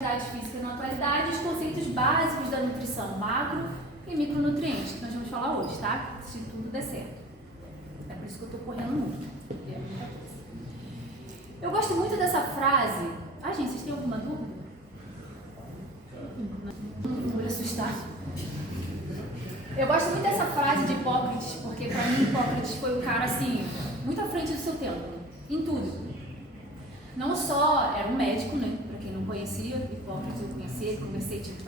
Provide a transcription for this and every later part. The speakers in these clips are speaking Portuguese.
atividade física na atualidade, os conceitos básicos da nutrição, macro e micronutrientes, que nós vamos falar hoje, tá? Se tudo der certo. É por isso que eu tô correndo muito. Eu gosto muito dessa frase. Ah, gente, vocês têm alguma dúvida? Não vou me assustar. Eu gosto muito dessa frase de Hipócrates, porque pra mim Hipócrates foi um cara assim, muito à frente do seu tempo, em tudo. Não só era um médico, né? Pra quem não conhecia, Hipócrates eu conhecia, conversei, tive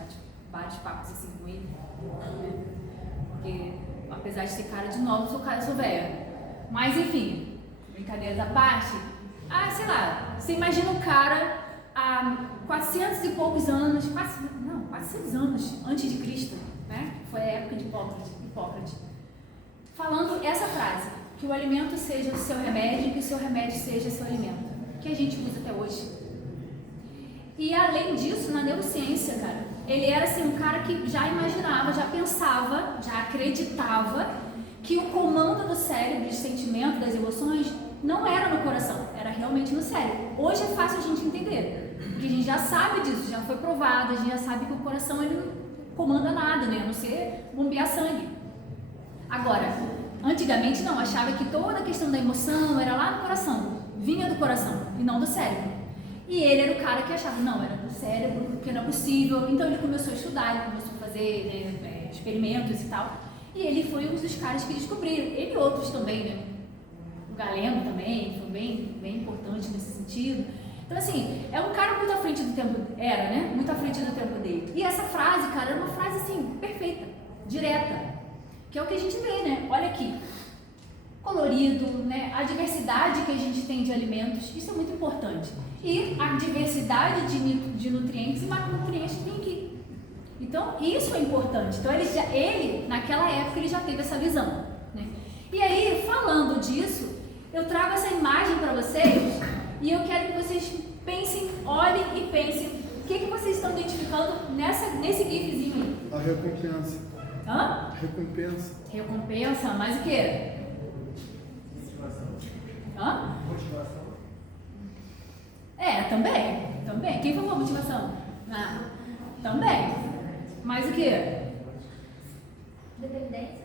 vários papos assim com ele, né? Porque apesar de ser cara de novo, sou velha. Mas enfim, brincadeiras à parte, sei lá, você imagina um cara há 400 e poucos anos, 400 anos antes de Cristo, né? Foi a época de Hipócrates, falando essa frase, que o alimento seja o seu remédio e que o seu remédio seja seu alimento, que a gente usa até hoje. E além disso, na neurociência, cara, ele era assim um cara que já imaginava, já pensava, já acreditava que o comando do cérebro, de sentimento, das emoções, não era no coração, era realmente no cérebro. Hoje é fácil a gente entender, porque a gente já sabe disso, já foi provado, a gente já sabe que o coração ele não comanda nada, né? A não ser bombear sangue. Agora, antigamente não, achava que toda a questão da emoção era lá no coração, vinha do coração e não do cérebro. E ele era o cara que achava, não, era do cérebro, porque não é possível. Então ele começou a estudar, ele começou a fazer experimentos e tal. E ele foi um dos caras que descobriram. Ele e outros também, né? O Galeno também foi bem importante nesse sentido. Então assim, é um cara muito à frente do tempo, né? Muito à frente do tempo dele. E essa frase, cara, era uma frase assim, perfeita, direta, que é o que a gente vê, né? Olha aqui, colorido, né? A diversidade que a gente tem de alimentos, isso é muito importante. E a diversidade de nutrientes e macronutrientes que tem aqui. Então, isso é importante. Então, ele naquela época, ele já teve essa visão, né? E aí, falando disso, eu trago essa imagem para vocês e eu quero que vocês pensem, olhem e pensem o que vocês estão identificando nesse gifzinho aí. A recompensa. Hã? Recompensa. Recompensa, mas o quê? Hã? Motivação. Também. Quem falou motivação? Também. Mas o quê? Dependência.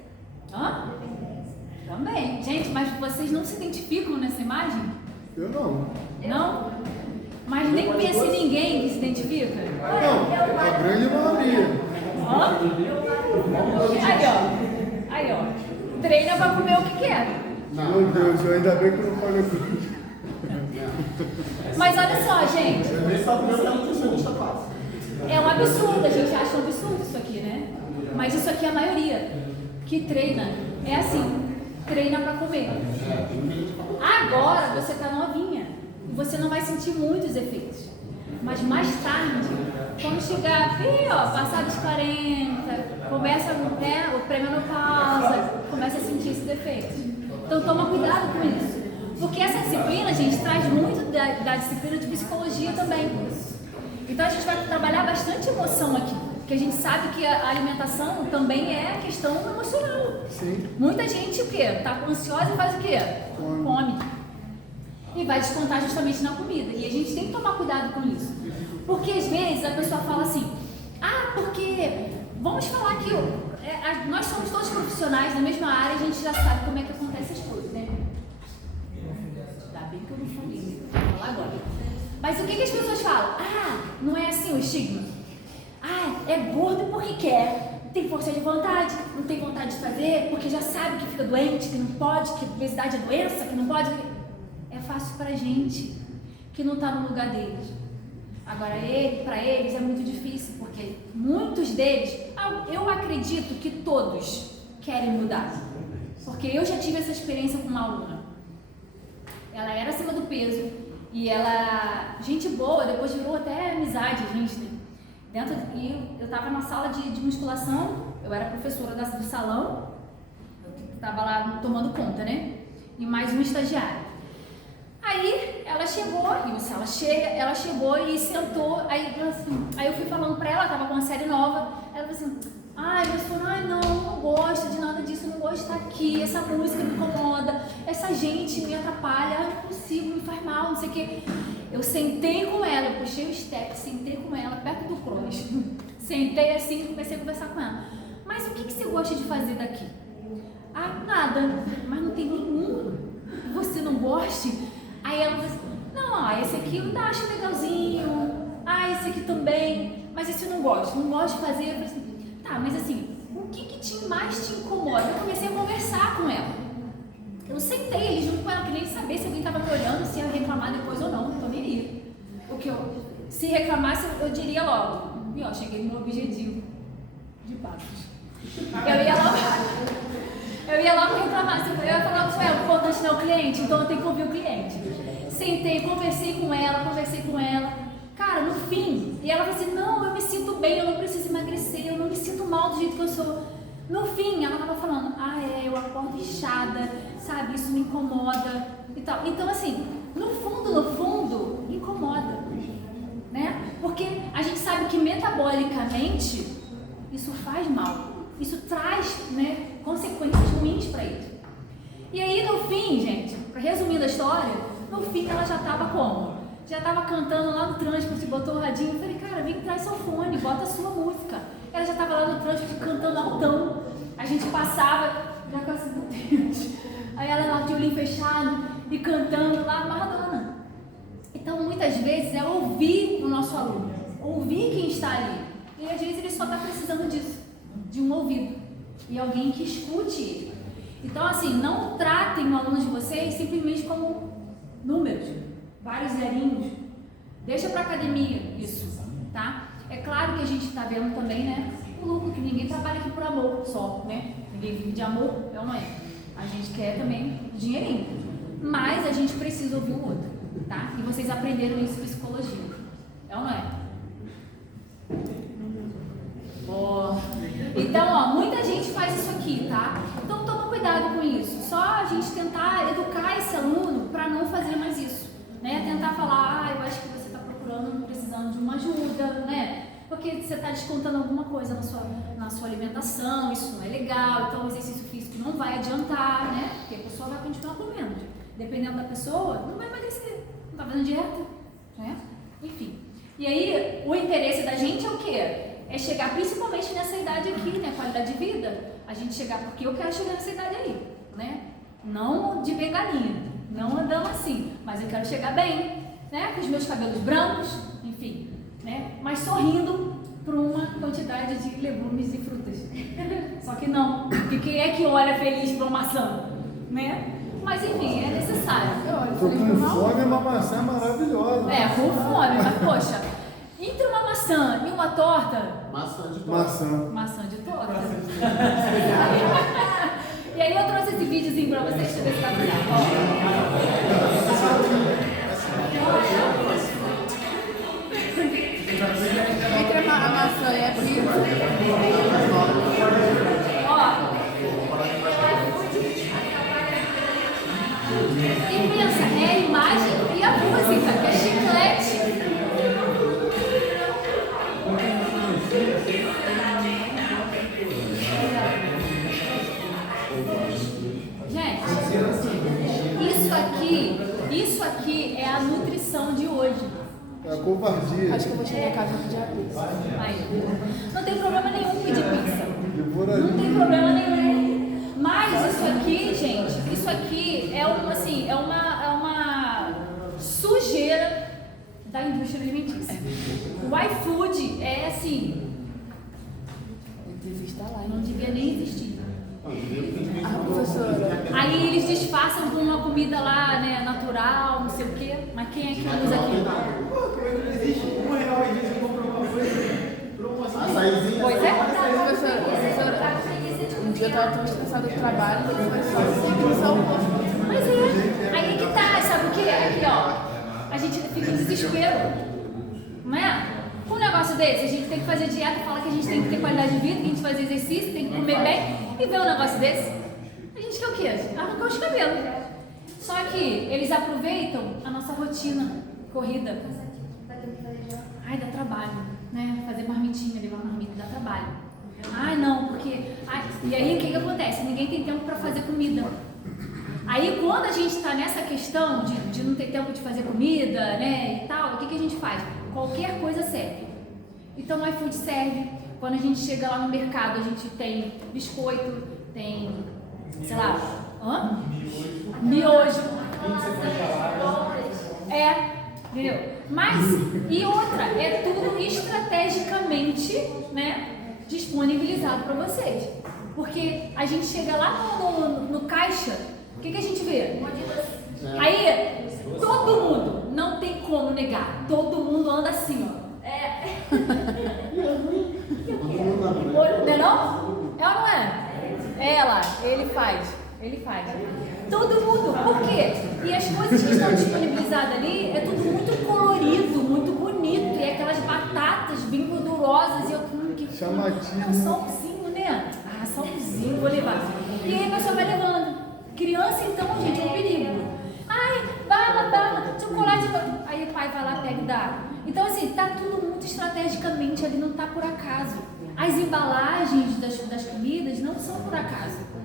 Hã? Dependência. Também. Gente, mas vocês não se identificam nessa imagem? Eu não. Não? Mas nem conhece ninguém que se identifica? Não, a grande maioria. Hã? Aí, ó. Treina pra comer o que quer. Meu Deus, ainda bem que eu não falei com Mas olha só, gente. É um absurdo, a gente acha um absurdo isso aqui, né? Mas isso aqui é a maioria que treina. É assim, treina pra comer. Agora você tá novinha e você não vai sentir muitos efeitos. Mas mais tarde, quando chegar, passar dos 40, começa, né, o pré-menopausa, começa a sentir esses efeitos. Então toma cuidado com isso. Porque essa disciplina, gente, traz muito da disciplina de psicologia também. Então a gente vai trabalhar bastante emoção aqui. Porque a gente sabe que a alimentação também é questão emocional. Sim. Muita gente o quê? Tá ansiosa e faz o quê? Come. E vai descontar justamente na comida. E a gente tem que tomar cuidado com isso. Porque às vezes a pessoa fala assim, porque vamos falar que nós somos todos profissionais da mesma área, a gente já sabe como é que acontece as coisas, né? Ainda bem que eu não falei, né? Vou falar agora. Mas o que as pessoas falam? Não é assim o estigma. É gordo porque quer, tem força de vontade, não tem vontade de fazer, porque já sabe que fica doente, que não pode, que obesidade é doença, que não pode. É fácil pra gente que não tá no lugar deles. Agora, para eles é muito difícil, porque muitos deles, eu acredito que todos querem mudar. Porque eu já tive essa experiência com uma aluna. Ela era acima do peso e ela, gente boa, depois virou até amizade, gente, né? E eu estava na sala de musculação, eu era professora do salão, eu estava lá tomando conta, né? E mais um estagiário. Aí ela chegou, ela chegou e sentou, aí eu fui falando pra ela, tava com uma série nova, ela falou assim, não gosto de nada disso, não gosto de estar aqui, essa música me incomoda, essa gente me atrapalha, não consigo, me faz mal, não sei o quê. Eu sentei com ela, eu puxei o step, sentei com ela, perto do cross, sentei assim e comecei a conversar com ela. Mas o que você gosta de fazer daqui? Nada, mas não tem nenhum que você não goste? Aí ela falou assim, esse aqui eu ainda acho legalzinho, esse aqui também, mas esse eu não gosto de fazer. Eu falei assim, tá, mas assim, o que mais te incomoda? Eu comecei a conversar com ela. Eu sentei ali junto com ela, queria saber se alguém estava me olhando, se ia reclamar depois ou não, então nem iria. Porque se reclamasse, eu diria logo, cheguei no meu objetivo de passos. Eu ia logo reclamar, eu ia falar com ela, o importante não é o cliente, então eu tenho que ouvir o cliente. Sentei, conversei com ela, cara, no fim, e ela falou assim, não, eu me sinto bem, eu não preciso emagrecer, eu não me sinto mal do jeito que eu sou. No fim, ela tava falando, eu acordo inchada, sabe, isso me incomoda e tal. Então, assim, no fundo, incomoda, né? Porque a gente sabe que metabolicamente isso faz mal, isso traz, né, consequências ruins para ele. E aí, no fim, gente, resumindo a história, no fim ela já tava como? Já tava cantando lá no transporte, botou o radinho, eu falei, cara, vem traz seu fone, bota a sua música. Ela já tava lá no transporte cantando altão, a gente passava, já com assim, meu Deus. Aí ela lá de olhinho fechado e cantando lá, Maradona. Então, muitas vezes é ouvir o nosso aluno, ouvir quem está ali. E às vezes ele só está precisando disso, de um ouvido e alguém que escute ele. Então, assim, não tratem o aluno de vocês simplesmente como números, vários zerinhos. Deixa para academia isso, tá? É claro que a gente está vendo também, né, o lucro, que ninguém trabalha aqui por amor só, né? Ninguém vive de amor, é ou não é? A gente quer também dinheirinho, mas a gente precisa ouvir o outro, tá? E vocês aprenderam isso em psicologia, é ou não é? Então, muita gente faz isso aqui, tá? Então, toma cuidado com isso. Só a gente tentar educar esse aluno para não fazer mais isso, né? Tentar falar, eu acho que você está procurando, precisando de uma ajuda, né? Porque você está descontando alguma coisa na sua alimentação, isso não é legal, então o exercício físico não vai adiantar, né? Porque a pessoa vai continuar comendo. Dependendo da pessoa, não vai emagrecer, não está fazendo dieta, né? Enfim. E aí, o interesse da gente é o quê? É chegar principalmente nessa idade aqui, né? Qualidade de vida. A gente chegar, porque eu quero chegar nessa idade aí, né? Não de bengalinha, não andando assim, mas eu quero chegar bem, né? Com os meus cabelos brancos, enfim, né? Mas sorrindo para uma quantidade de legumes e frutas. Só que não, porque quem é que olha feliz para uma maçã, né? Mas enfim, é necessário. Tô com fome, uma maçã maravilhosa. Com fome, mas poxa, entre uma maçã e uma torta... Maçã de torta. Maçã de torta. E aí eu trouxe esse videozinho pra vocês, deixa eu ver se vai Entre a maçã e a pizza. E pensa, é a imagem e a música, que é chiclete. Gente, isso aqui é a nutrição de hoje. É a covardia. Acho que eu vou chegar em casa e pedir a pizza. Não tem problema nenhum pedir pizza. Devoraria. Não tem problema nenhum. Mas isso aqui, gente, isso aqui é uma sujeira da indústria alimentícia. O iFood é assim, Devia estar lá, não devia nem existir. professora. Aí eles disfarçam com uma comida lá, né, natural, não sei o quê. Mas quem é que usa aquilo? Existe R$1 e você compra uma coisa. Açaizinho. Pois é? Professora, um dia eu estava tão estressada do trabalho que foi só seguir almoço. Mas aí que tá, sabe o que? Aqui, ó, a gente fica em desespero, não é? Com um negócio desse, a gente tem que fazer dieta, fala que a gente tem que ter qualidade de vida, que a gente fazer exercício, tem que comer bem, e ver um negócio desse, a gente quer o quê? Arrancar os cabelos. Só que eles aproveitam a nossa rotina corrida. Ai, dá trabalho, né? Fazer marmitinha, levar marmita dá trabalho. Ah, não, porque... e aí, o que acontece? Ninguém tem tempo para fazer comida. Aí, quando a gente está nessa questão de não ter tempo de fazer comida, né, e tal, o que a gente faz? Qualquer coisa serve. Então, o iFood serve. Quando a gente chega lá no mercado, a gente tem biscoito, tem, sei lá, miojo. Entendeu? Mas, e outra, é tudo estrategicamente, né, disponibilizado para vocês. Porque a gente chega lá no caixa, o que a gente vê? Aí, todo mundo, não tem como negar, todo mundo anda assim, ó. Não é não? É ou não é? Ela, ele faz. Todo mundo, por quê? E as coisas que estão disponibilizadas ali é tudo muito colorido, muito bonito. E aquelas batatas bem gordurosas. E eu chamativo. É um salzinho, né? Salzinho, vou levar. E aí a pessoa vai levando. Criança, então, gente, é um perigo. Ai, bala, chocolate. Aí o pai vai lá, pega e dá. Então, assim, tá tudo muito estrategicamente ali, não tá por acaso. As embalagens das comidas não são por acaso.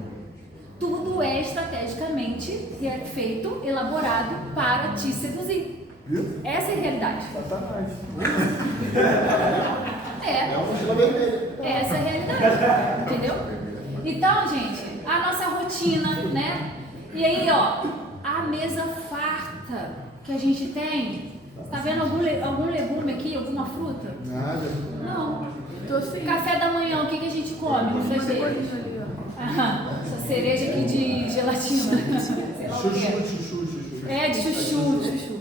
Tudo é estrategicamente feito, elaborado para te seduzir. Essa é a realidade. Satanás. Essa é a realidade. Entendeu? Então, gente, a nossa rotina, né? E aí, ó, a mesa farta que a gente tem. Tá vendo algum legume aqui, alguma fruta? Nada. Não. Café da manhã, o que a gente come? Essa cereja aqui de gelatina. Chuchu. É, de chuchu.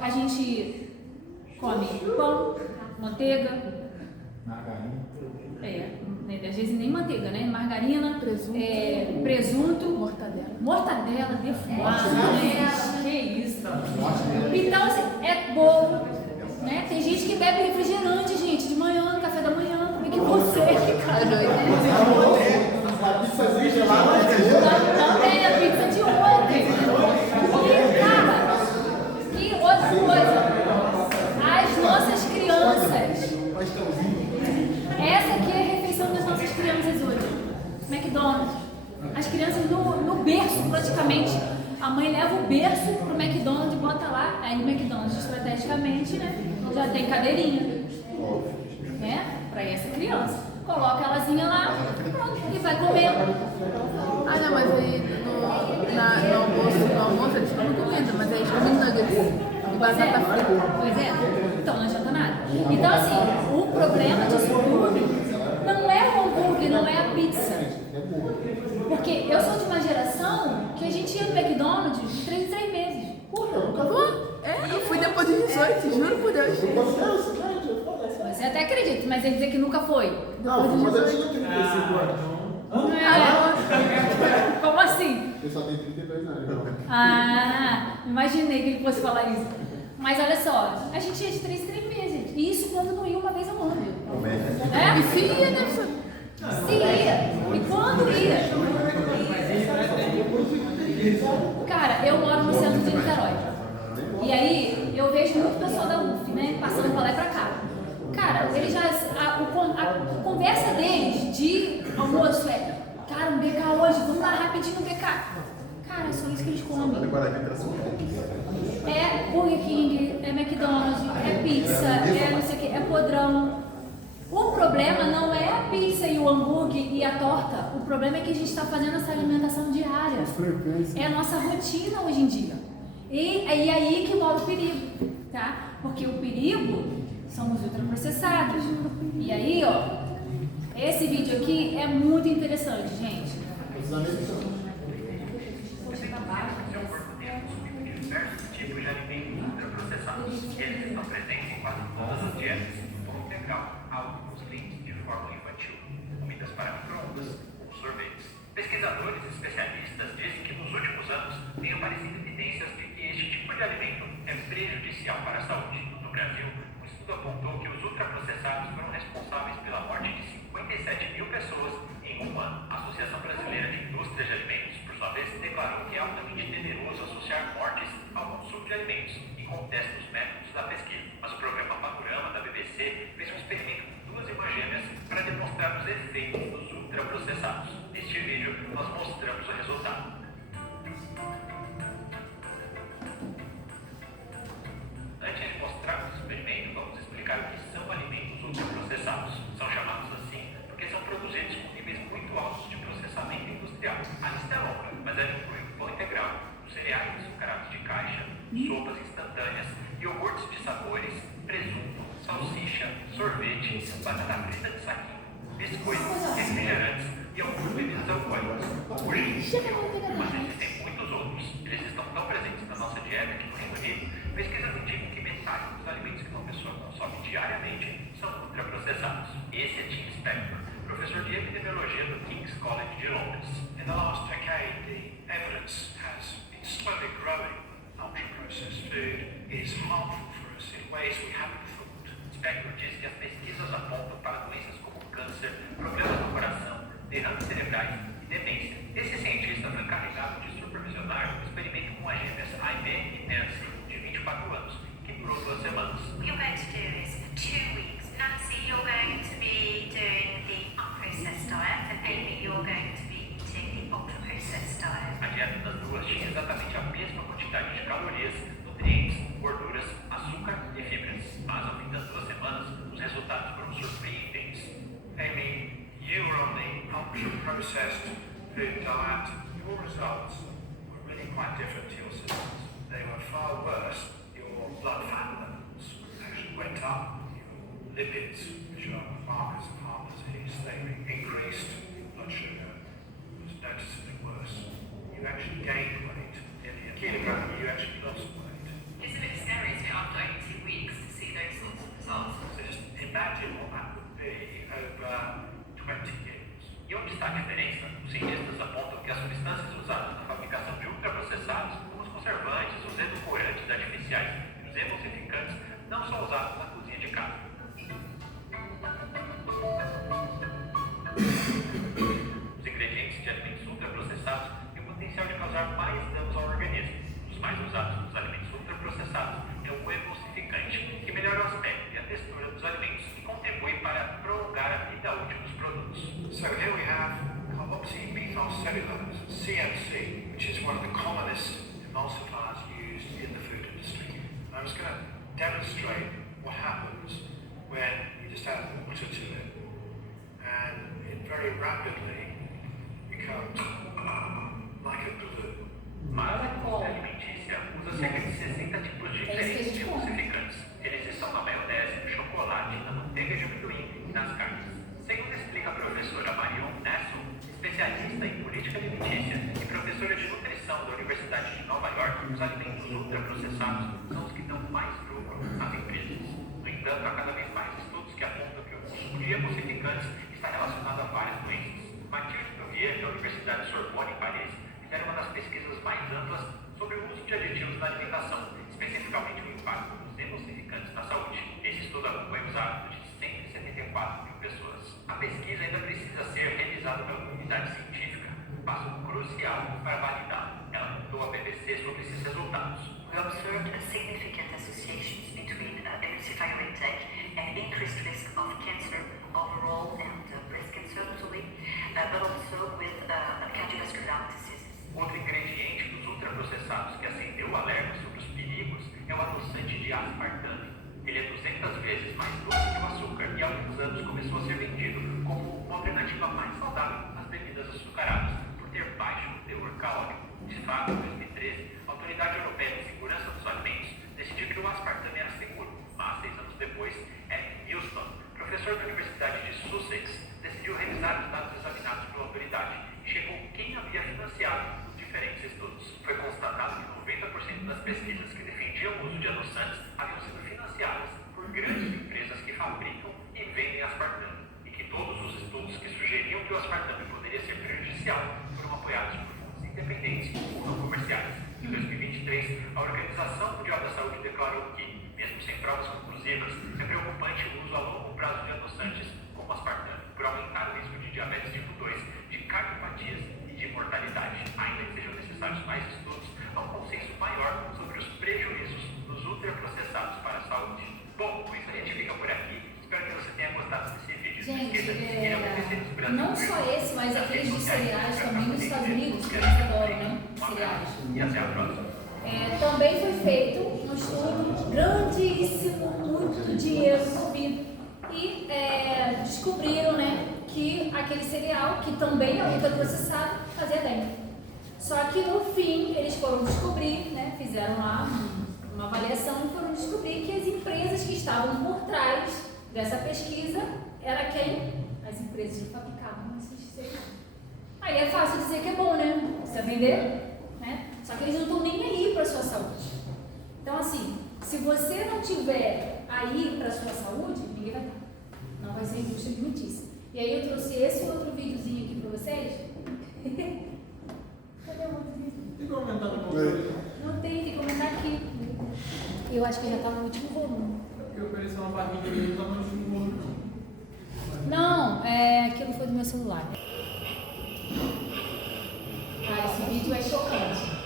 A gente come pão, manteiga. Às vezes nem manteiga, né? Margarina, presunto, mortadela defumada. Que isso? Então, assim, é bolo, né? Tem gente que bebe refrigerante, gente, de manhã, no café da manhã. Como é que você, cara? A pizzazinha gelada Também a pizza de ontem. E, cara, e outra coisa, as nossas crianças. Essa aqui é a refeição das nossas crianças hoje. McDonald's. As crianças no berço, praticamente. A mãe leva o berço pro McDonald's e bota lá. Aí o McDonald's, estrategicamente, né? Já tem cadeirinha. Né? Pra essa criança. Coloca elazinha lá e vai comer. Não, mas aí no almoço eles estão comendo, mas aí eles comem nuggets. Batata frita. Pois é. Então não adianta nada. Então, assim, o problema disso tudo não é o hambúrguer, não é a pizza. Porque eu sou de uma geração que a gente ia no McDonald's de 3 em 3 meses. Eu fui depois de 18, juro por Deus. Você até acredita, mas ele dizer que nunca foi. Não, mas eu tinha 35 anos. Como assim? Eu só tenho 32 anos. Imaginei que ele fosse falar isso. Mas olha só, a gente ia de 3 em 3 meses. E isso quando não ia uma vez ao ano. E se ia, né? Se ia. E quando ia? Cara, eu moro no centro de Niterói. E aí, eu vejo muito pessoal da UF, né? Passando pra lá e pra cá. Cara, eles já. A conversa deles de almoço é: cara, um BK hoje, vamos lá rapidinho no BK. Cara, é só isso que eles comem. É Burger King, é McDonald's, é pizza, é não sei o que, é podrão. O problema não é a pizza e o hambúrguer e a torta. O problema é que a gente está fazendo essa alimentação diária. É a nossa rotina hoje em dia. E é aí que mora o perigo, tá? Porque o perigo são os ultraprocessados. E aí, ó, esse vídeo aqui é muito interessante, gente. Diversos tipos de alimentos ultraprocessados. Eles estão presentes em quase todas as dietas, como integral, alguns clientes de forma infantil, comidas para micro-ondas ou sorvetes. Pesquisadores e especialistas dizem que nos últimos anos têm aparecido evidências de que este tipo de alimento é prejudicial para a saúde. No Brasil, um estudo apontou que os ultraprocessados foram responsáveis pela morte de 57 mil pessoas em um ano. A Associação Brasileira de Indústria de Alimentos, por sua vez, declarou que é altamente temeroso associar mortes ao consumo de alimentos e contesta os métodos da pesquisa. Mas o programa Panorama da BBC fez um experimento Neste vídeo, nós mostramos o resultado. Antes de mostrarmos o experimento, vamos explicar o que são alimentos ultraprocessados. São chamados assim porque são produzidos com níveis muito altos de processamento industrial. A lista é longa, mas ela inclui o pão integral, os cereais açucarados de caixa, sopas instantâneas, iogurtes de sabores, presunto, salsicha, sorvete, batata frita de saquinho, biscoitos, refrigerantes e algumas bebidas alcoólicas, como gin e outros. Mas existem muitos outros. Eles estão tão presentes na nossa dieta que, no Reino Unido, pesquisas indicam que metade dos alimentos que uma pessoa consome diariamente são ultraprocessados. Esse é Tim Spector, professor de epidemiologia do King's College de Londres. In the last decade, the evidence has been slowly growing. Ultra-processed food is harmful for us in ways we haven't thought. Spector diz que as pesquisas apontam para doenças como câncer, problemas no coração, derrames cerebrais e demência. Esse cientista foi encarregado de supervisionar um experimento com as gêmeas Aileen e Nancy, de 24 anos, que durou 2 semanas. What you're going to do is 2 weeks. Nancy, you're going to be doing the unprocessed diet, and Amy, you're going to be eating the ultra-processed diet. A dieta das duas tinha exatamente a mesma quantidade de calorias, nutrientes, gorduras, açúcar e fibras. Mas ao fim das 2 semanas, os resultados foram surpreendentes. Amy, you were on the ultra-processed food diet. Your results were really quite different to your sisters. They were far worse. Your blood fat levels actually went up. Your lipids, which are markers of heart disease, they increased. Your blood sugar was noticeably worse. You actually gained weight. Nearly a kilogram, you actually lost weight. It's a bit scary, isn't it, after 18 weeks to see those sorts of results? So just imagine what that would be over 20 years. E onde está a diferença? Os cientistas apontam que as substâncias usadas na fabricação de ultraprocessados, como os conservantes, os edulcorantes artificiais e os emulsificantes, não são usados na cozinha de casa. Os ingredientes de alimentos ultraprocessados têm o potencial de causar mais danos ao organismo. Os mais usados nos alimentos ultraprocessados é o emulsificante, que melhora o aspecto e a textura dos alimentos e contribui para prolongar a vida útil dos produtos. So here we have carboxymethylcellulose, CMC, which is one of the commonest emulsifiers used in the food industry. And I'm just going to demonstrate what happens when you just add water to it. And it very rapidly becomes like a glue. Mas a indústria alimentícia usa cerca de 60 tipos diferentes de emulsificantes. Eles estão na maionese, no chocolate, na manteiga de amendoim e nas carnes. Segundo explica a professora Marion Nassau, especialista em política alimentícia e professora de nutrição da Universidade de Nova York, os alimentos ultraprocessados são os que dão mais lucro às empresas. No entanto, há cada vez mais estudos que apontam que o consumo de emulsificantes está relacionado a várias doenças. Mathilde Touvier, da Universidade Sorbonne, em Paris, fizeram uma das pesquisas mais amplas sobre o uso de aditivos na alimentação, especificamente o impacto dos emulsificantes na saúde. Esse estudo acompanha os hábitos de 174 mil pessoas. A pesquisa ainda precisa ser revisada pela comunidade científica, passo crucial para validá-la. Ela contou à BBC sobre esses resultados. We observed a significant associations between emulsifier intake and increased risk of cancer overall and breast cancer totally, but also with cardiovascular diseases. Outro ingrediente dos ultraprocessados que acendeu o alerta sobre os perigos é o adoçante de aspartame. Ele é 200 vezes mais doce que o açúcar e há alguns anos começou a ser vendido como uma alternativa mais saudável às bebidas açucaradas, por ter baixo teor calórico. De fato, em 2013, a Autoridade Europeia de Segurança dos Alimentos decidiu que o aspartame era seguro, mas 6 anos depois, Ed Houston, professor da Universidade de Sussex, decidiu revisar os dados examinados pela autoridade e checou quem havia financiado os diferentes estudos. Foi constatado que 90% das pesquisas que defendiam o uso de adoçantes haviam sido financiadas por grandes empresas que fabricam e vendem aspartame, e que todos os estudos que sugeriam que o aspartame poderia ser prejudicial foram apoiados por fontes independentes ou não comerciais. Em 2023, a Organização Mundial da Saúde declarou que, mesmo sem provas conclusivas, é preocupante o uso a longo prazo de adoçantes como aspartame, por aumentar o risco de diabetes tipo 2, de cardiopatias e de mortalidade. Ainda que sejam necessários mais estudos, há um consenso maior sobre os prejuízos dos ultraprocessados para a saúde. Bom, com isso a gente fica por aqui. Espero que você tenha gostado desse vídeo. Não esqueça de seguir a BBC dos Brasil. não só esse, mas aqueles de cereais também nos Estados Unidos, que eles adoram, né? Cereais. E até a próxima. Também foi feito um estudo grandíssimo, muito dinheiro envolvido, e descobriram, né, que aquele cereal, que também é ultraprocessado, fazia bem. Só que no fim eles foram descobrir, né, fizeram lá uma avaliação e foram descobrir que as empresas que estavam por trás dessa pesquisa era quem? As empresas que fabricavam esses cereais. Aí é fácil dizer que é bom, né? Precisa vender, né? Só que eles não estão nem aí para a sua saúde. Então, assim, se você não tiver aí para a sua saúde, ninguém vai estar. Não vai ser indústria alimentícia. E aí eu trouxe esse outro videozinho aqui para vocês. Cadê o outro vídeo? Tem que aumentar um pouco. Não tem que comentar aqui. Eu acho que já está no último volume. É porque ofereceu uma barriga ali, não tá no último volume. Não, aquilo foi do meu celular. Esse vídeo é chocante.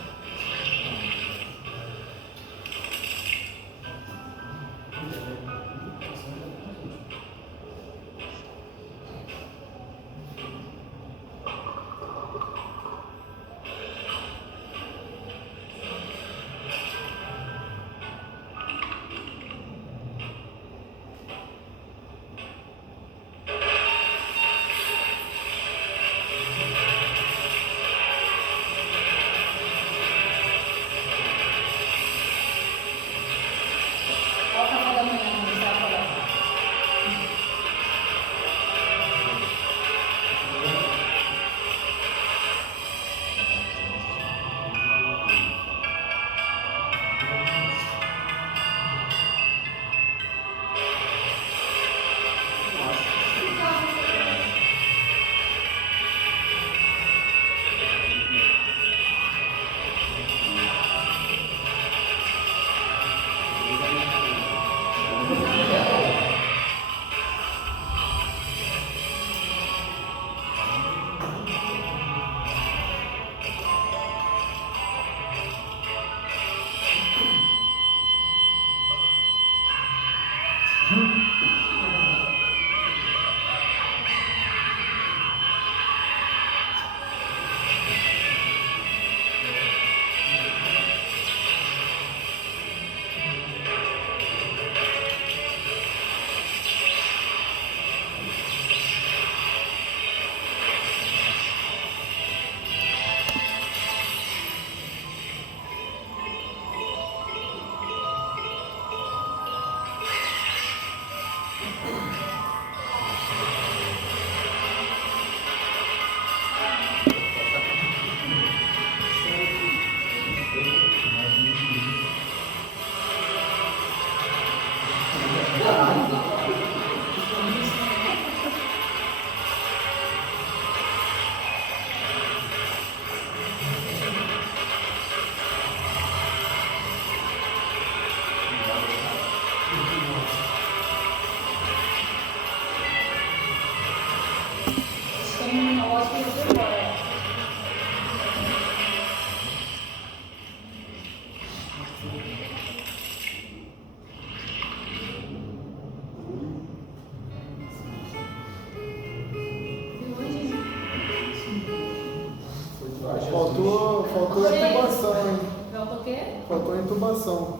Faltou intubação, hein? Faltou o quê? Faltou intubação.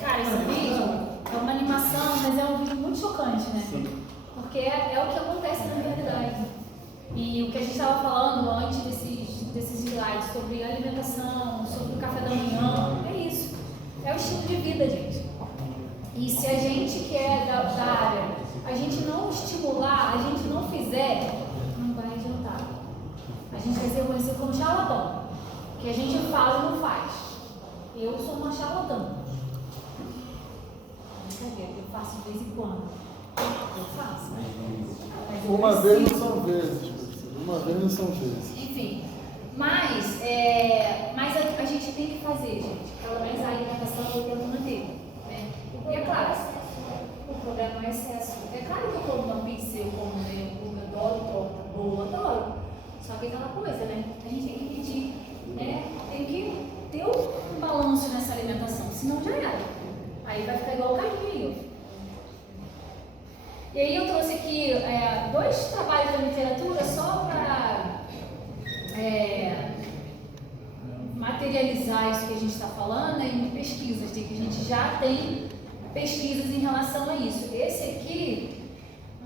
Cara, esse vídeo é uma animação, mas é um vídeo muito chocante, né? Porque é o que acontece na realidade. E o que a gente estava falando antes desses slides sobre alimentação, sobre o café da manhã, é isso. É o estilo de vida, gente. E se a gente que é da área, a gente não estimular, a gente não fizer, não vai adiantar. A gente vai ser reconhecido como charlatão. O que a gente fala e não faz. Eu sou uma charlatã. Eu faço de vez em quando. Eu faço, mas Uma vez não são vezes. Uma vez não são vezes. Enfim, mas a gente tem que fazer, gente. Pelo menos a alimentação eu tento manter. Né? E é claro, o problema é o excesso. É claro que eu como uma pizza, eu adoro torta boa, adoro. Só que aquela coisa, né? A gente tem que medir, né? Tem que ter um balanço nessa alimentação, senão já era. Aí vai ficar igual o carrinho. E aí eu trouxe aqui 2 trabalhos da literatura só para materializar isso que a gente está falando em pesquisas, de que a gente já tem pesquisas em relação a isso. Esse aqui,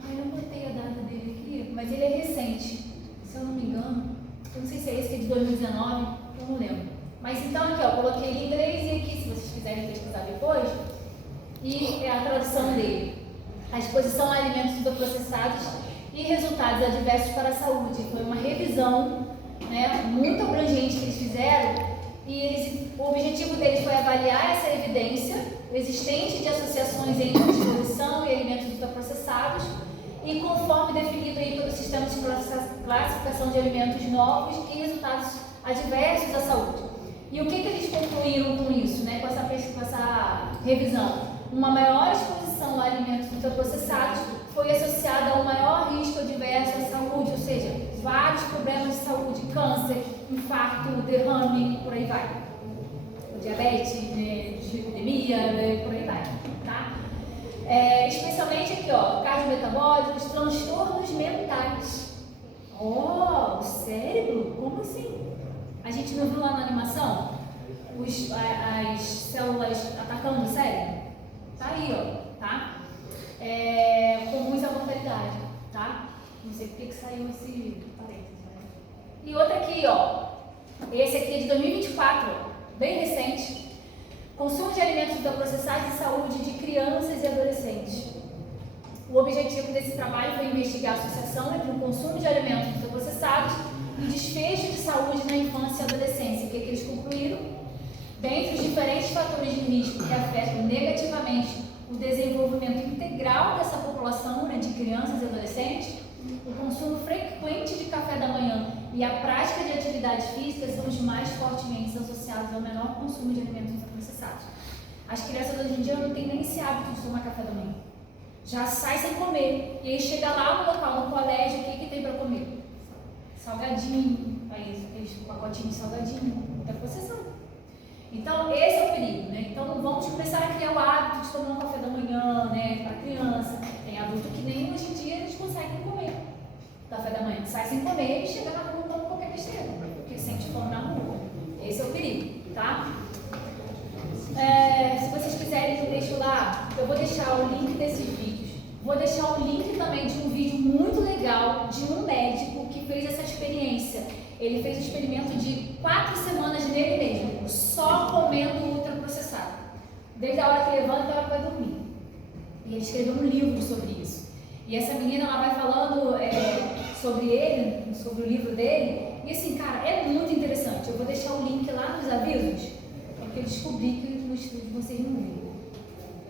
eu não botei a data dele aqui, mas ele é recente, se eu não me engano. Eu não sei se é esse que é de 2019, eu não lembro. Mas então aqui, ó, coloquei em inglês e aqui, se vocês quiserem pesquisar depois, e é a tradução dele. A exposição a alimentos ultraprocessados e resultados adversos para a saúde. Foi uma revisão, né, muito abrangente que eles fizeram, e o objetivo deles foi avaliar essa evidência existente de associações entre exposição e alimentos ultraprocessados, e conforme definido aí pelo sistema de classificação de alimentos novos e resultados adversos à saúde. E o que eles concluíram com isso, né, com essa revisão? Uma maior exposição a alimentos ultraprocessados foi associada a um maior risco adverso à saúde, ou seja, vários problemas de saúde, câncer, infarto, derrame e por aí vai. Diabetes, dislipidemia, por aí vai, tá? Especialmente aqui, ó, cardiometabólicos, transtornos mentais. O cérebro? Como assim? A gente não viu lá na animação as células atacando o cérebro? Tá aí, ó, tá? Com muita mortalidade, tá? Não sei porque que saiu esse parênteses, né? E outra aqui, ó. Esse aqui é de 2024, bem recente. Consumo de alimentos ultraprocessados e saúde de crianças e adolescentes. O objetivo desse trabalho foi investigar a associação entre o consumo de alimentos ultraprocessados e desfecho de saúde na infância e adolescência. O que eles concluíram? Dentre os diferentes fatores de risco que afetam negativamente o desenvolvimento integral dessa população, né, de crianças e adolescentes, o consumo frequente de café da manhã e a prática de atividades físicas são os mais fortemente associados ao menor consumo de alimentos ultraprocessados. As crianças hoje em dia não têm nem esse hábito de tomar café da manhã. Já sai sem comer. E aí chega lá no local, no colégio, o que tem para comer? Salgadinho, aí um pacotinho de salgadinho, ultraprocessado. Então, esse é o perigo, né? Então, vamos começar a criar o hábito de tomar um café da manhã, né, para criança. Tem adulto que nem hoje em dia eles conseguem comer café da manhã. Sai sem comer e chega na rua e toma qualquer besteira, porque sente fome na rua. Esse é o perigo, tá? Se vocês quiserem, eu deixo lá, eu vou deixar o link desses vídeos. Vou deixar o link também de um vídeo muito legal de um médico que fez essa experiência. Ele fez um experimento de 4 semanas nele mesmo, só comendo ultraprocessado. Desde a hora que levanta até a hora que vai dormir. E ele escreveu um livro sobre isso. E essa menina, ela vai falando sobre ele, sobre o livro dele. E assim, cara, é muito interessante. Eu vou deixar o link lá nos avisos, porque eu descobri que no estúdio vocês não viram.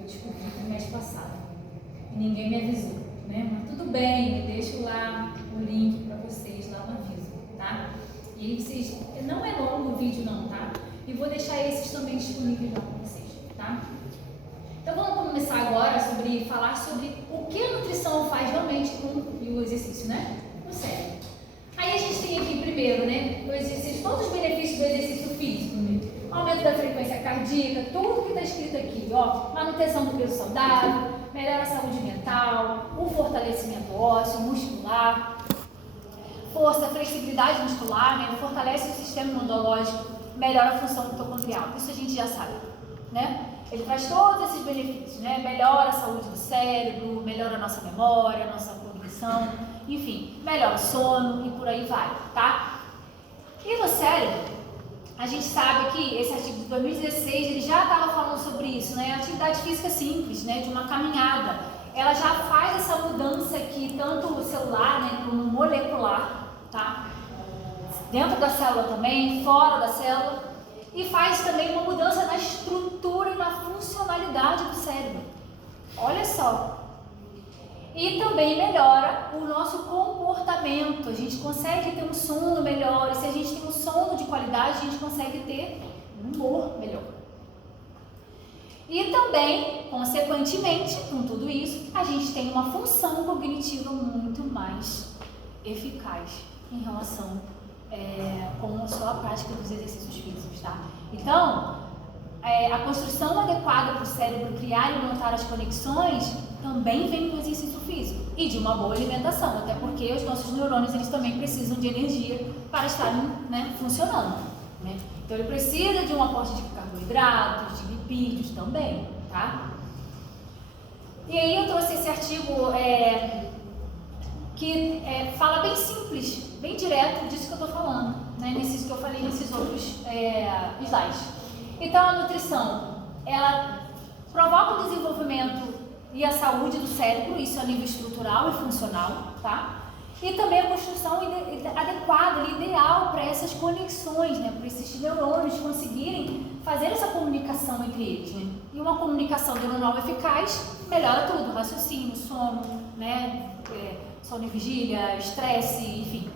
Eu descobri no mês passado. E ninguém me avisou, né? Mas tudo bem, eu deixo lá o link para vocês lá no aviso, tá? E aí vocês, não é longo o vídeo não, tá? E vou deixar esses também disponíveis lá para vocês, tá? Então vamos começar agora falar sobre o que a nutrição faz realmente com o exercício, né? No cérebro. Aí a gente tem aqui primeiro, né, o exercício, todos os benefícios do exercício físico, né? Aumento da frequência cardíaca, tudo que está escrito aqui, ó, manutenção do peso saudável, melhora a saúde mental, o fortalecimento ósseo, muscular, força, flexibilidade muscular, né, fortalece o sistema imunológico, melhora a função mitocondrial, isso a gente já sabe, né? Ele traz todos esses benefícios, né? Melhora a saúde do cérebro, melhora a nossa memória, a nossa cognição, enfim, melhora o sono e por aí vai, tá? E no cérebro, a gente sabe que esse artigo de 2016, ele já estava falando sobre isso, né? Atividade física simples, né? De uma caminhada, ela já faz essa mudança aqui, tanto celular, né? Como molecular, tá? Dentro da célula também, fora da célula. E faz também uma mudança na estrutura e na funcionalidade do cérebro. Olha só. E também melhora o nosso comportamento. A gente consegue ter um sono melhor. E se a gente tem um sono de qualidade, a gente consegue ter um humor melhor. E também, consequentemente, com tudo isso, a gente tem uma função cognitiva muito mais eficaz em relação com só a prática dos exercícios físicos, tá? Então, a construção adequada para o cérebro criar e montar as conexões também vem do exercício físico e de uma boa alimentação, até porque os nossos neurônios eles também precisam de energia para estarem, né, funcionando, né? Então ele precisa de um aporte de carboidratos, de lipídios também, tá? E aí eu trouxe esse artigo que fala bem simples, bem direto disso que eu estou falando, né? Nesses que eu falei nesses outros slides. Então a nutrição, ela provoca o desenvolvimento e a saúde do cérebro, isso a nível estrutural e funcional, tá? E também a construção adequada, ideal para essas conexões, né? Para esses neurônios conseguirem fazer essa comunicação entre eles, né? E uma comunicação neuronal eficaz melhora tudo, raciocínio, sono, né? Sono e vigília, estresse, enfim.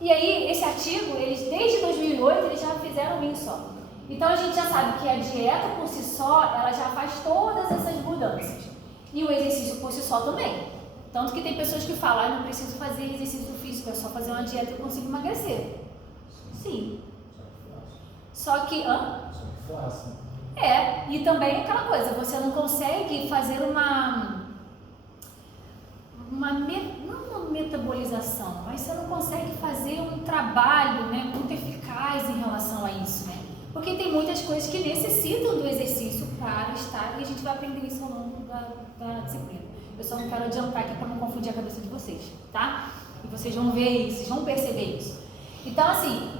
E aí, esse artigo, eles desde 2008, eles já fizeram isso, ó. Então a gente já sabe que a dieta por si só, ela já faz todas essas mudanças. E o exercício por si só também. Tanto que tem pessoas que falam, não preciso fazer exercício físico, é só fazer uma dieta e eu consigo emagrecer. Sim. Só que, e também aquela coisa, você não consegue fazer não uma metabolização, mas você não consegue fazer um trabalho, né, muito eficaz em relação a isso, né? Porque tem muitas coisas que necessitam do exercício para estar, e a gente vai aprender isso ao longo da disciplina. Eu só não quero adiantar aqui para não confundir a cabeça de vocês, tá? E vocês vão ver isso, vocês vão perceber isso. Então, assim,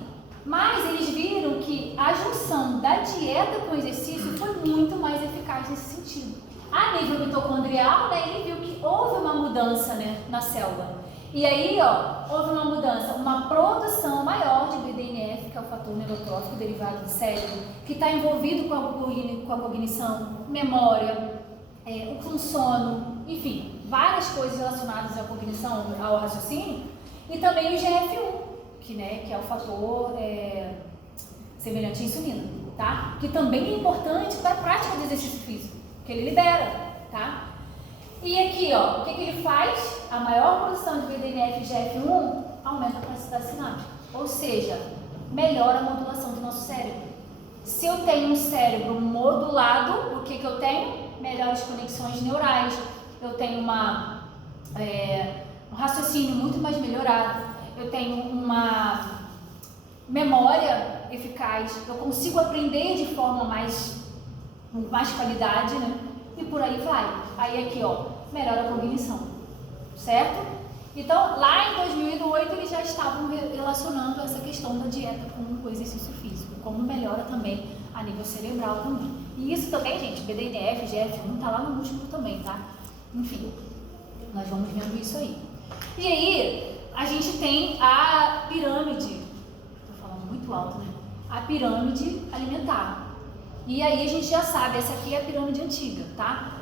mas eles viram que a junção da dieta com o exercício foi muito mais eficaz nesse sentido. A nível mitocondrial, né, ele viu que houve uma mudança, né, na célula. E aí, ó, houve uma mudança, uma produção maior de BDNF, que é o fator neurotrófico derivado do cérebro, que está envolvido com a cognição, memória, com sono, enfim, várias coisas relacionadas à cognição, ao raciocínio, e também o GF1, que é o fator semelhante à insulina, tá? Que também é importante para a prática do exercício físico, que ele libera, tá? E aqui, ó, o que ele faz? A maior produção de BDNF e GF1 aumenta a plasticidade sináptica, ou seja, melhora a modulação do nosso cérebro. Se eu tenho um cérebro modulado, o que eu tenho? Melhores conexões neurais, eu tenho um raciocínio muito mais melhorado, eu tenho uma memória eficaz, eu consigo aprender de forma com mais qualidade, né? E por aí vai. Aí aqui, ó, melhora a cognição, certo? Então, lá em 2008, eles já estavam relacionando essa questão da dieta com o exercício físico, como melhora também a nível cerebral também. E isso também, gente, BDNF, GF1, tá lá no músculo também, tá? Enfim, nós vamos vendo isso aí. E aí, a gente tem a pirâmide, tô falando muito alto, né? A pirâmide alimentar. E aí a gente já sabe, essa aqui é a pirâmide antiga, tá?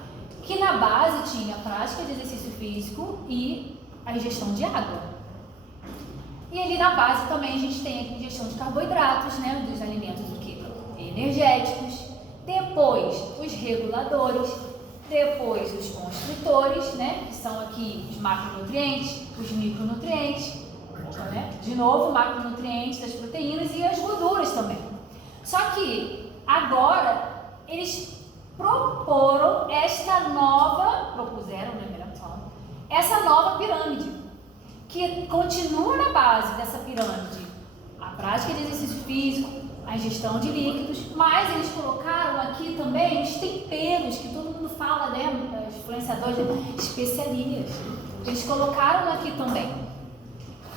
Que na base tinha a prática de exercício físico e a ingestão de água. E ali na base também a gente tem a ingestão de carboidratos, né? Dos alimentos energéticos, depois os reguladores, depois os constritores, né? Que são aqui os macronutrientes, os micronutrientes, né? De novo, macronutrientes das proteínas e as gorduras também. Só que agora eles propuseram, né, melhor falando, essa nova pirâmide, que continua na base dessa pirâmide a prática de exercício físico, a ingestão de líquidos, mas eles colocaram aqui também os temperos, que todo mundo fala, né, os influenciadores, especiarias, eles colocaram aqui também.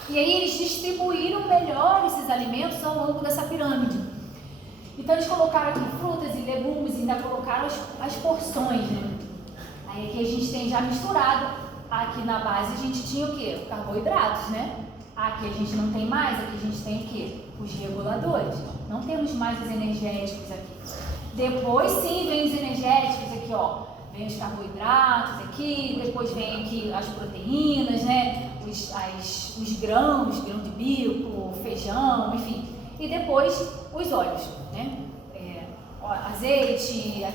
E aí eles distribuíram melhor esses alimentos ao longo dessa pirâmide. Então eles colocaram aqui frutas e legumes e ainda colocaram as porções, né? Aí aqui a gente tem já misturado, aqui na base a gente tinha o quê? Carboidratos, né? Aqui a gente não tem mais, aqui a gente tem o quê? Os reguladores. Não temos mais os energéticos aqui. Depois sim vem os energéticos aqui, ó. Vem os carboidratos aqui, depois vem aqui as proteínas, né? Os grãos, grão de bico, feijão, enfim. E depois os óleos, né? Azeite,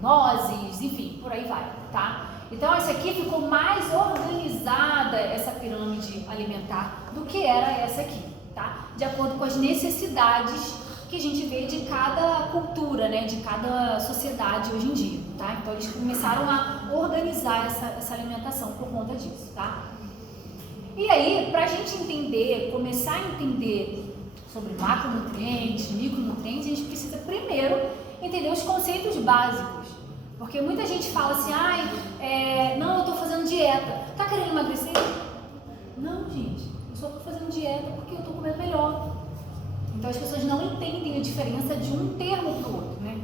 nozes, enfim, por aí vai, tá? Então essa aqui ficou mais organizada, essa pirâmide alimentar, do que era essa aqui, tá? De acordo com as necessidades que a gente vê de cada cultura, né, de cada sociedade hoje em dia, tá? Então eles começaram a organizar essa alimentação por conta disso, tá? E aí, para a gente entender, começar a entender sobre macronutrientes, micronutrientes, a gente precisa primeiro entender os conceitos básicos. Porque muita gente fala assim, não, eu estou fazendo dieta. Tá querendo emagrecer? Não, gente, eu só estou fazendo dieta porque eu estou comendo melhor. Então as pessoas não entendem a diferença de um termo para o outro, né?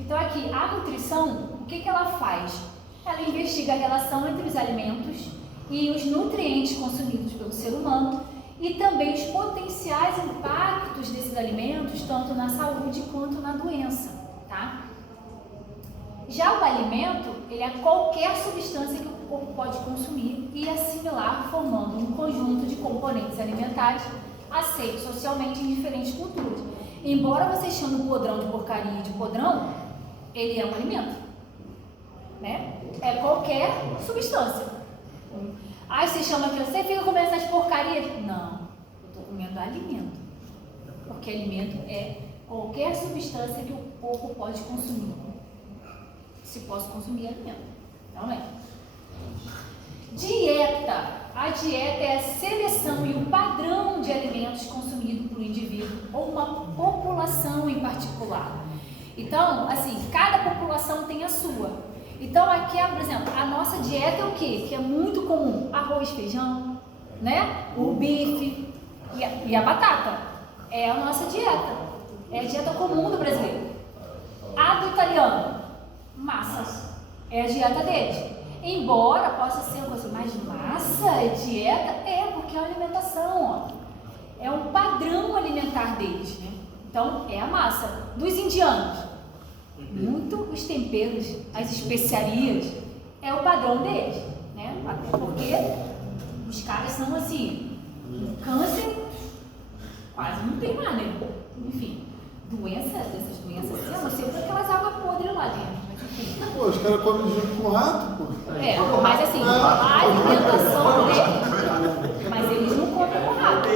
Então aqui, a nutrição, o que ela faz? Ela investiga a relação entre os alimentos e os nutrientes consumidos pelo ser humano e também os potenciais impactos desses alimentos, tanto na saúde quanto na doença, tá? Já o alimento, ele é qualquer substância que o corpo pode consumir e assimilar, formando um conjunto de componentes alimentares aceitos socialmente em diferentes culturas. Embora você chame o podrão de porcaria de podrão, ele é um alimento, né? É qualquer substância. Você chama aquilo, você fica comendo essas porcarias? Não, eu estou comendo alimento. Porque alimento é qualquer substância que o corpo pode consumir. Se posso consumir alimento, realmente. Dieta. A dieta é a seleção e o padrão de alimentos consumidos por um indivíduo ou uma população em particular. Então, assim, cada população tem a sua. Então, aqui, por exemplo, a nossa dieta é o quê? Que é muito comum. Arroz, feijão, né? O bife e a batata. É a nossa dieta. É a dieta comum do brasileiro. A do italiano, massa. É a dieta deles. Embora possa ser uma coisa mais massa, é dieta, porque é uma alimentação, ó. É um padrão alimentar deles, né? Então, é a massa. Dos indianos, muito os temperos, as especiarias, é o padrão deles, né? Até porque os caras são assim, câncer quase não tem mais, né? Enfim, dessas doenças assim, eu não sei por aquelas águas podres lá dentro. Pô, os caras comem junto com o rato, pô. Mas assim, a alimentação deles, mas eles não comem com rato,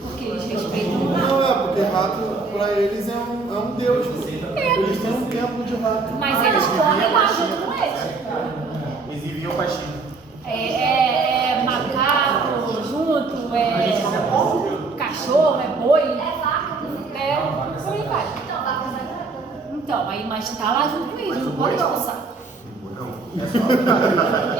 porque eles respeitam o rato. Não, porque rato, pra eles, é um deus, pô. Eles têm um templo de rato. Mas eles comem lá junto com eles. Eles viviam paixão. Macaco junto, cachorro, boi. vaca. Por aí vai. Então, mas tá lá junto com eles, não pode expulsar.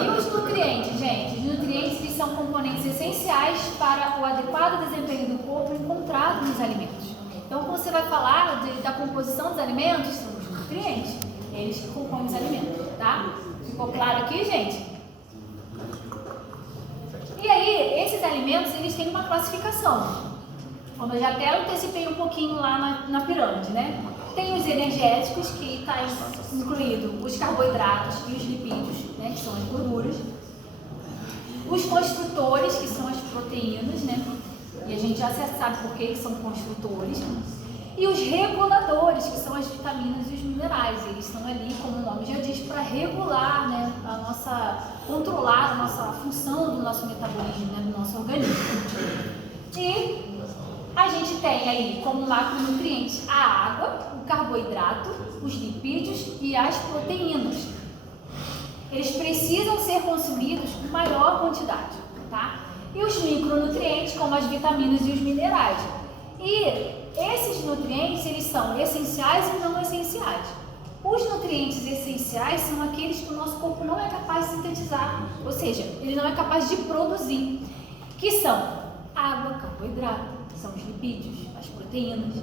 E os nutrientes, gente? Os nutrientes, eles são componentes essenciais para o adequado desempenho do corpo encontrado nos alimentos. Então, quando você vai falar da composição dos alimentos, são os nutrientes, eles que compõem os alimentos, tá? Ficou claro aqui, gente? E aí, esses alimentos, eles têm uma classificação. Como eu já até antecipei um pouquinho lá na pirâmide, né? Tem os energéticos, que está incluído os carboidratos e os lipídios, né, que são as gorduras. Os construtores, que são as proteínas, né? E a gente já sabe por que são construtores. E os reguladores, que são as vitaminas e os minerais. Eles estão ali, como o nome já diz, para regular, né, controlar a nossa função do nosso metabolismo, né, do nosso organismo. E a gente tem aí como macronutrientes a água, o carboidrato, os lipídios e as proteínas. Eles precisam ser consumidos com maior quantidade, tá? E os micronutrientes, como as vitaminas e os minerais. E esses nutrientes, eles são essenciais e não essenciais. Os nutrientes essenciais são aqueles que o nosso corpo não é capaz de sintetizar, ou seja, ele não é capaz de produzir, que são água, carboidrato, são os lipídios, as proteínas,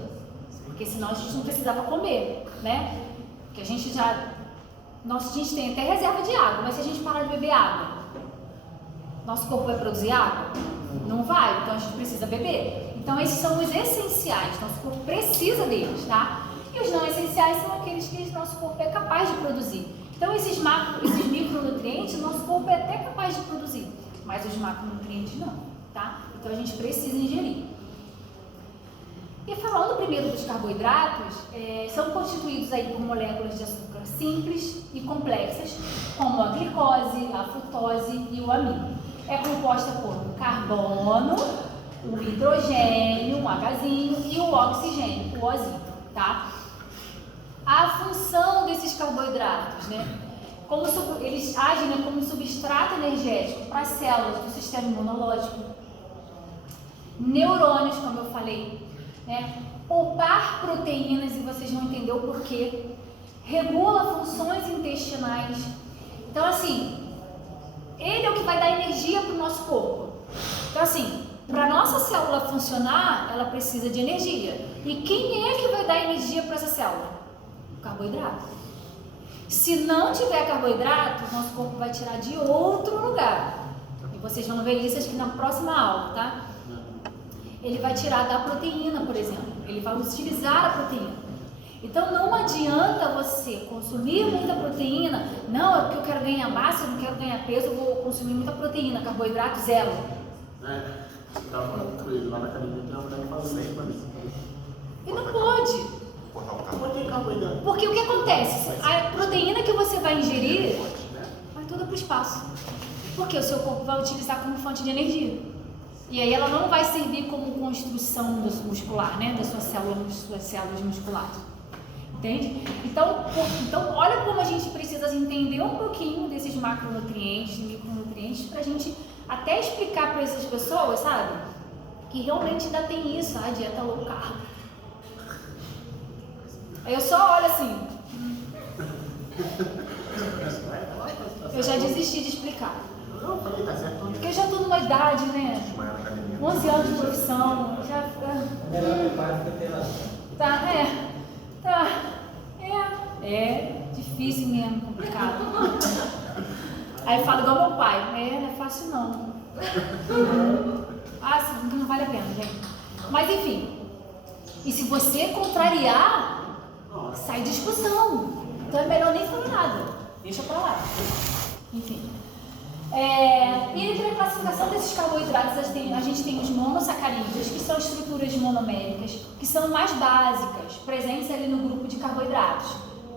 porque senão a gente não precisava comer, né? Porque a gente tem até reserva de água, mas se a gente parar de beber água, nosso corpo vai produzir água? Não vai, então a gente precisa beber. Então esses são os essenciais, nosso corpo precisa deles, tá? E os não essenciais são aqueles que o nosso corpo é capaz de produzir. Então esses micronutrientes, nosso corpo é até capaz de produzir, mas os macronutrientes não, tá? Então a gente precisa ingerir. E falando primeiro dos carboidratos, são constituídos aí por moléculas de açúcar simples e complexas, como a glicose, a frutose e o amino. É composta por carbono, o hidrogênio, um Hzinho, e o oxigênio, o Ozinho, tá? A função desses carboidratos, né? Eles agem, né, como substrato energético para as células do sistema imunológico, neurônios, como eu falei, né? Poupar proteínas, e vocês vão entender o porquê, regula funções intestinais. Então, assim, ele é o que vai dar energia para o nosso corpo. Então, assim, para a nossa célula funcionar, ela precisa de energia. E quem é que vai dar energia para essa célula? O carboidrato. Se não tiver carboidrato, o nosso corpo vai tirar de outro lugar. E vocês vão ver isso acho que na próxima aula, tá? Ele vai tirar da proteína, por exemplo. Ele vai utilizar a proteína. Então não adianta você consumir muita proteína. Não, é porque eu quero ganhar massa, eu não quero ganhar peso, eu vou consumir muita proteína. Carboidrato, zero. Você estava falando com ele lá na academia, tem uma mulher que fala assim pra mim. E não pode. Por que carboidrato? Porque o que acontece? A proteína que você vai ingerir vai toda para o espaço. Porque o seu corpo vai utilizar como fonte de energia. E aí ela não vai servir como construção muscular, né? Das suas células musculares. Entende? Então, olha como a gente precisa entender um pouquinho desses macronutrientes, micronutrientes, para a gente até explicar para essas pessoas, sabe? Que realmente ainda tem isso, a dieta low carb. Aí eu só olho assim. Eu já desisti de explicar. Não, falei, tá certo. Porque eu já estou numa idade, né? 11 anos de profissão. Já. É difícil mesmo, complicado. Aí eu falo igual meu pai. Não é fácil não. Não vale a pena, gente. Mas enfim. E se você contrariar, sai discussão. Então é melhor nem falar nada. Deixa pra lá. Enfim. E entre a classificação desses carboidratos, a gente tem os monossacarídeos, que são estruturas monoméricas, que são mais básicas, presentes ali no grupo de carboidratos.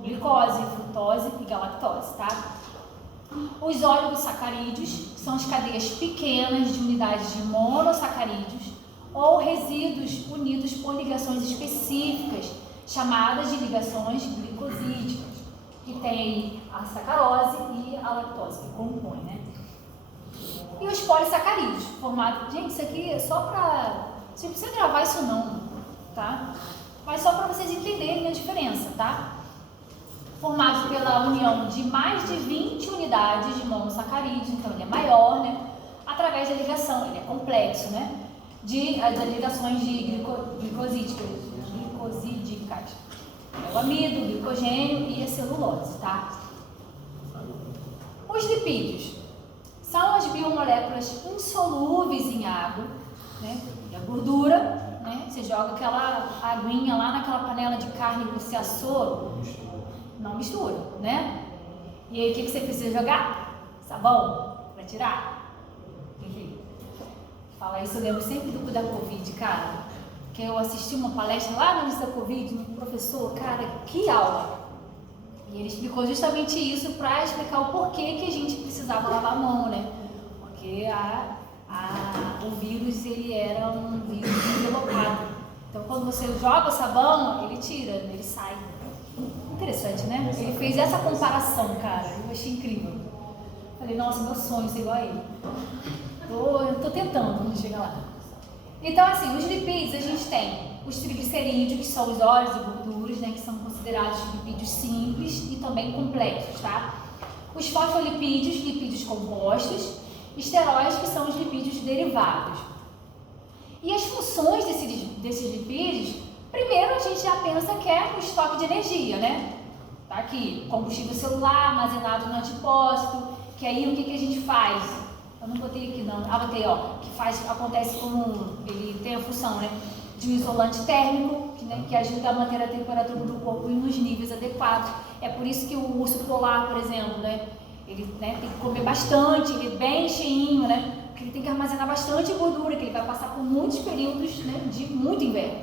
Glicose, frutose e galactose, tá? Os oligosacarídeos, que são as cadeias pequenas de unidades de monossacarídeos, ou resíduos unidos por ligações específicas, chamadas de ligações glicosídicas, que tem a sacarose e a lactose, que compõem, né? E os polissacarídeos, formados... Gente, isso aqui é só para... Você não precisa gravar isso não, tá? Mas só para vocês entenderem a diferença, tá? Formados pela união de mais de 20 unidades de monossacarídeos, então ele é maior, né? Através da ligação, ele é complexo, né? Das ligações de glicosídicas. É o amido, o glicogênio e a celulose, tá? Os lipídios são as biomoléculas insolúveis em água, né? E a gordura, né? Você joga aquela aguinha lá naquela panela de carne que você assou, não mistura, né? E aí o que você precisa jogar? Sabão para tirar. Enfim, fala isso, eu lembro sempre da Covid, cara. Que eu assisti uma palestra lá no início da Covid, um professor, cara, que aula! E ele explicou justamente isso para explicar o porquê que a gente precisava lavar a mão, né? Porque o vírus, ele era um vírus envelopado. Então, quando você joga o sabão, ele tira, ele sai. Interessante, né? Ele fez essa comparação, cara, eu achei incrível. Falei, nossa, meu sonho é ser igual a ele. Tô tentando chegar lá. Então, assim, os lipídios, a gente tem os triglicerídeos, que são os óleos e gorduras, né, que são considerados lipídios simples e também complexos, tá? Os fosfolipídios, lipídios compostos, esteróides, que são os lipídios derivados. E as funções desses lipídios, primeiro a gente já pensa que é o estoque de energia, né? Tá aqui, combustível celular armazenado no adipócito, que aí o que a gente faz? Eu não botei aqui não, botei, ó, que acontece como, ele tem a função, né, de um isolante térmico, que ajuda a manter a temperatura do corpo nos níveis adequados. É por isso que o urso polar, por exemplo, né, ele, né, tem que comer bastante, ele é bem cheinho, né, porque ele tem que armazenar bastante gordura, que ele vai passar por muitos períodos, né, de muito inverno.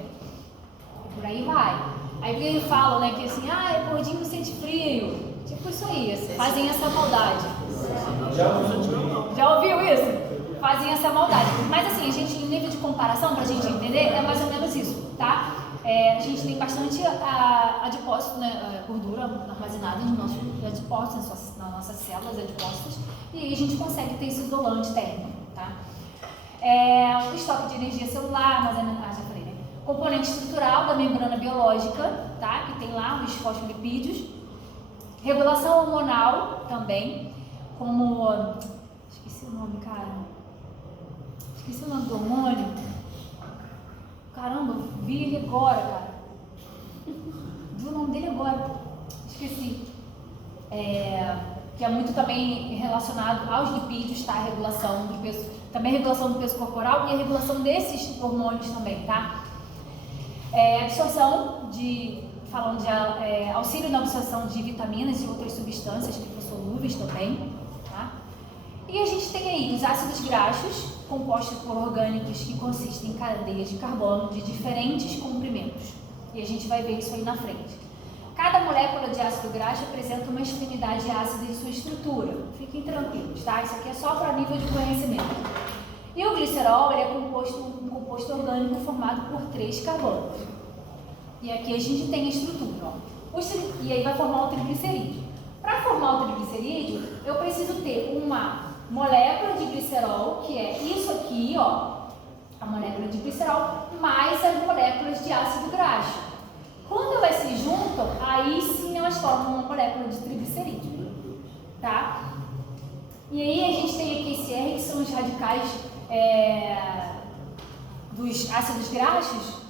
E por aí vai. Aí eles falam, né, que assim, é gordinho, sente frio. Tipo isso aí, fazem essa maldade. Já ouviu isso? fazem essa maldade. Mas assim, a gente, em nível de comparação, pra gente entender, é mais ou menos isso, tá? A gente tem bastante adipócito, né, gordura armazenada nos nossos adipócitos, nas nossas células adipócitas, e aí a gente consegue ter esse isolante térmico, tá? O estoque de energia celular, armazenamento, já falei, né? Componente estrutural da membrana biológica, tá? Que tem lá os fosfolipídios. Regulação hormonal também, como... Esqueci o nome, cara. Esqueci o nome do hormônio. Caramba, vi ele agora, cara. Vi o nome dele agora. Esqueci. Que é muito também relacionado aos lipídios, tá? A regulação do peso, também a regulação do peso corporal e a regulação desses hormônios também, tá? Absorção de, falando de auxílio na absorção de vitaminas e outras substâncias lipossolúveis também, tá? E a gente tem aí os ácidos graxos, compostos por orgânicos que consistem em cadeias de carbono de diferentes comprimentos. E a gente vai ver isso aí na frente. Cada molécula de ácido graxo apresenta uma extremidade ácida em sua estrutura. Fiquem tranquilos, tá? Isso aqui é só para nível de conhecimento. E o glicerol, ele é um composto orgânico formado por 3 carbonos. E aqui a gente tem a estrutura, ó. E aí vai formar o triglicerídeo. Para formar o triglicerídeo, eu preciso ter uma molécula de glicerol, que é isso aqui, ó, a molécula de glicerol, mais as moléculas de ácido graxo. Quando elas se juntam, aí sim elas formam uma molécula de triglicerídeo, tá? E aí a gente tem aqui esse R, que são os radicais dos ácidos graxos,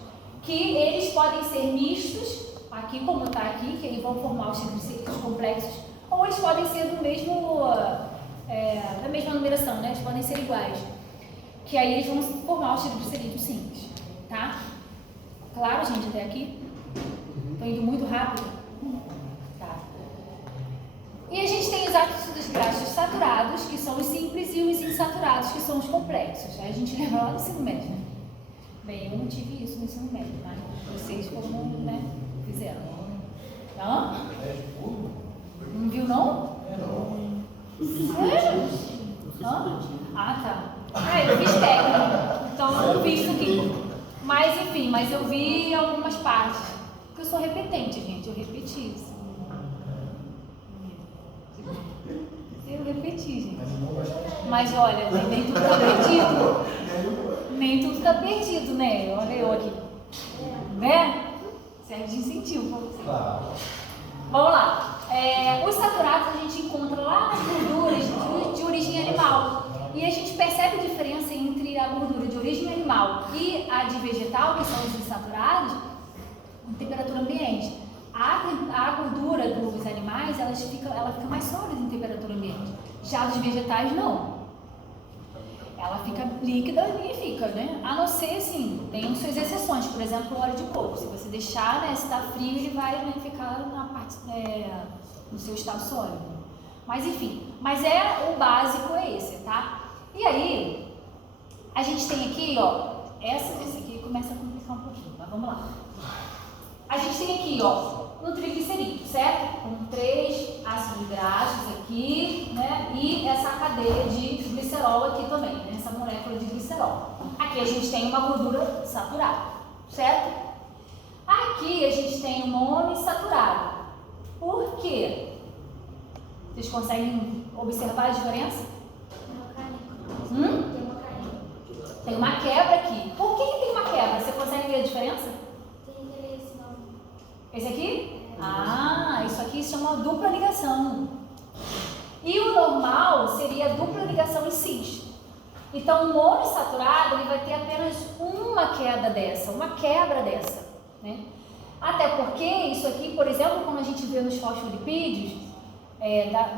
que eles podem ser mistos, aqui como está aqui, que aí vão formar os triglicerídeos complexos, ou eles podem ser do mesmo, da mesma numeração, né? Eles podem ser iguais, que aí eles vão formar os triglicerídeos simples, tá? Claro, gente, até aqui? Estou indo muito rápido? Tá. E a gente tem os ácidos graxos saturados, que são os simples, e os insaturados, que são os complexos. Aí a gente lembra lá no ensino médio, né? Bem, eu não tive isso no ensino médio, mas vocês como, né, fizeram. Hã? Não viu, não? Sério? Hã? Ah, tá. Eu fiz técnico, então eu não vi isso aqui. Mas, enfim, mas eu vi algumas partes. Porque eu sou repetente, gente, eu repeti isso. Eu repeti, gente. Mas olha, nem tudo tá perdido. Nem tudo tá perdido, né? Olha eu aqui. Né? Serve de incentivo pra você. Vamos lá. Os saturados a gente encontra lá nas gorduras de origem animal. E a gente percebe a diferença entre a gordura de origem animal e a de vegetal, que são os insaturados, em temperatura ambiente. A gordura dos animais, ela fica mais sólida em temperatura ambiente. Já dos vegetais, não. Ela fica líquida e fica, né? A não ser, assim, tem suas exceções. Por exemplo, o óleo de coco. Se você deixar, né, se está frio, ele vai, né, ficar na parte, no seu estado sólido. Mas, enfim. Mas o básico é esse, tá? E aí, a gente tem aqui, ó, esse aqui começa a complicar um pouquinho, mas vamos lá. A gente tem aqui, ó, no triglicerídeo, certo? Com 3 ácidos graxos aqui, né? E essa cadeia de glicerol aqui também, né? Essa molécula de glicerol. Aqui a gente tem uma gordura saturada, certo? Aqui a gente tem um monoinsaturado. Por quê? Vocês conseguem observar a diferença? Tem uma quebra aqui. Por que tem uma quebra? Você consegue ver a diferença? Esse aqui? Isso aqui se chama dupla ligação. E o normal seria dupla ligação em cis. Então, o monoinsaturado ele vai ter apenas uma queda dessa, uma quebra dessa, né? Até porque isso aqui, por exemplo, quando a gente vê nos fosfolipídios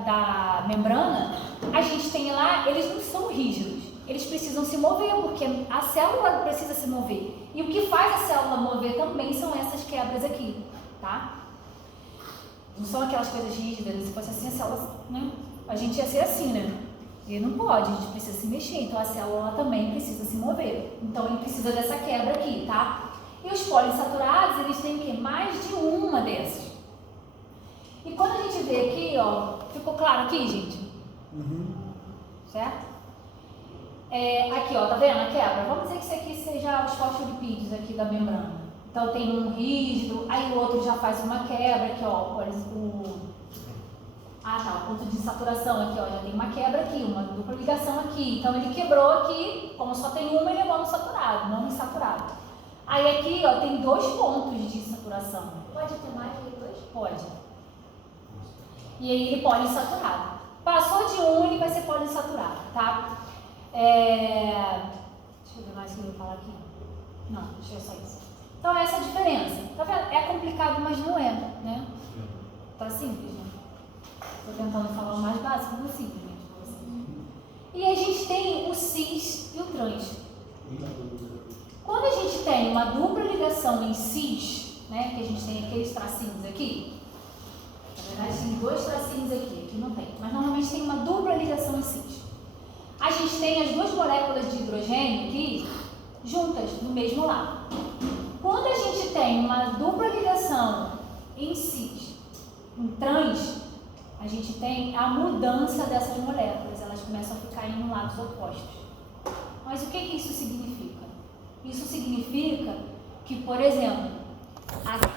da membrana, a gente tem lá, eles não são rígidos. Eles precisam se mover, porque a célula precisa se mover. E o que faz a célula mover também são essas quebras aqui, tá? Não são aquelas coisas rígidas. Se fosse assim, a célula, né? A gente ia ser assim, né? E não pode, a gente precisa se mexer. Então, a célula também precisa se mover. Então, ele precisa dessa quebra aqui, tá? E os poliinsaturados, eles têm o quê? Mais de uma dessas. E quando a gente vê aqui, ó, ficou claro aqui, gente? Certo? Aqui, ó, tá vendo a quebra? Vamos dizer que isso aqui seja os fosfolipídios aqui da membrana. Então tem um rígido, aí o outro já faz uma quebra aqui, ó, o ponto de saturação aqui, ó, já tem uma quebra aqui, uma dupla ligação aqui. Então ele quebrou aqui, como só tem uma, ele é monoinsaturado, não insaturado. Aí aqui, ó, tem 2 pontos de saturação. Pode ter mais de 2? Pode. E aí ele poliinsaturado. Passou de um, ele vai ser poliinsaturado, tá? Deixa eu ver mais o que eu vou falar aqui. Não, deixa eu só isso. Então essa é a diferença. Tá vendo? É complicado, mas não é, né? Tá simples, né? Estou tentando falar o mais básico possível, gente. E a gente tem o cis e o trans. Quando a gente tem uma dupla ligação em cis, né, que a gente tem aqueles tracinhos aqui, na verdade tem 2 tracinhos aqui não tem, mas normalmente tem uma dupla ligação em cis. A gente tem as 2 moléculas de hidrogênio aqui juntas no mesmo lado. Quando a gente tem uma dupla ligação em cis, em trans, a gente tem a mudança dessas moléculas, elas começam a ficar em lados opostos. Mas o que isso significa? Isso significa que, por exemplo, aqui